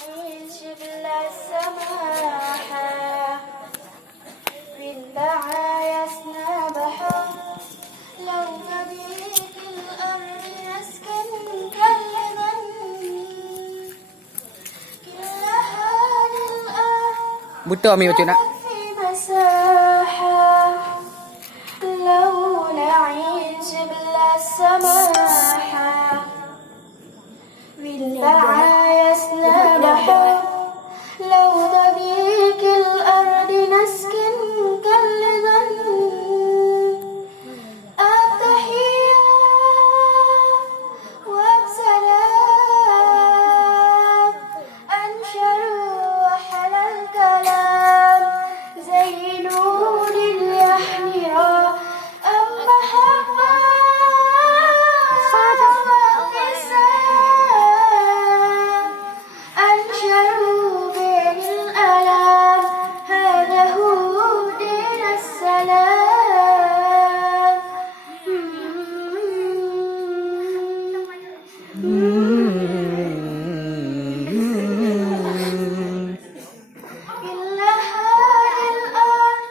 شبل السماحة بالدعايا سنابحة لو نبيك الأرض نسكن كاللبن كل هذه الأرض Buto mi utina. في مساحة لو نعيش بلا سماحة بالدعايا سنابحة لو نبيك الأرض نسكن كاللبن التحية وبسلام أنشروا أحلى الكلام زينوا لليحيى أم محبة وابتسام أنشروا بين الألام هذا هو دين السلام إلا هذه الأرض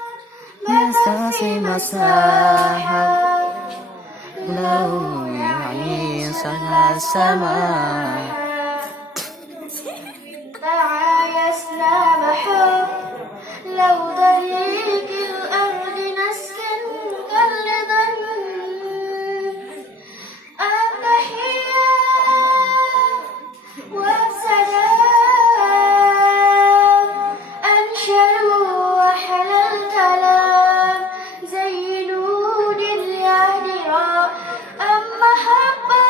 ما في مساحة لو يعيش السماء دعايا سنابحة لو ضريك الأرض نسكن كاللبن التحية والسلام أنشروا أحلى الكلام زينوا لليهدرا أم محبة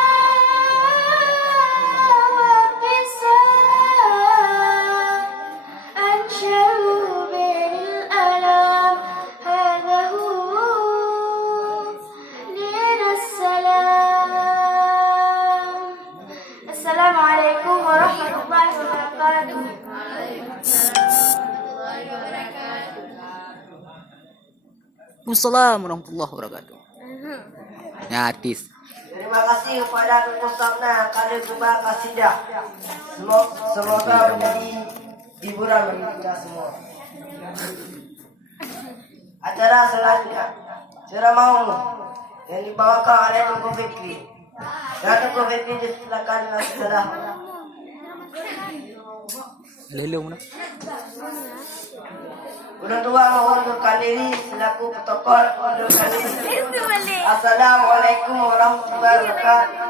وابتسام أنشروا بين الألام هذا هو دين السلام. السلام عليكم ورحمة الله وبركاته. Waalaikumsalam warahmatullahi wabarakatuh. Ya artis. Terima kasih kepada Mustamna kerana juga kasidah. Semoga menjadi hiburan bagi kita semua. Acara selanjutnya ceramahmu yang dibawakan oleh Tunggu Fikri. Dan Tunggu Fikri disilakan dengan segera. Lelong na. Ulun tua mengundurkan diri selaku protokol undurkan diri. Assalamualaikum warahmatullahi wabarakatuh.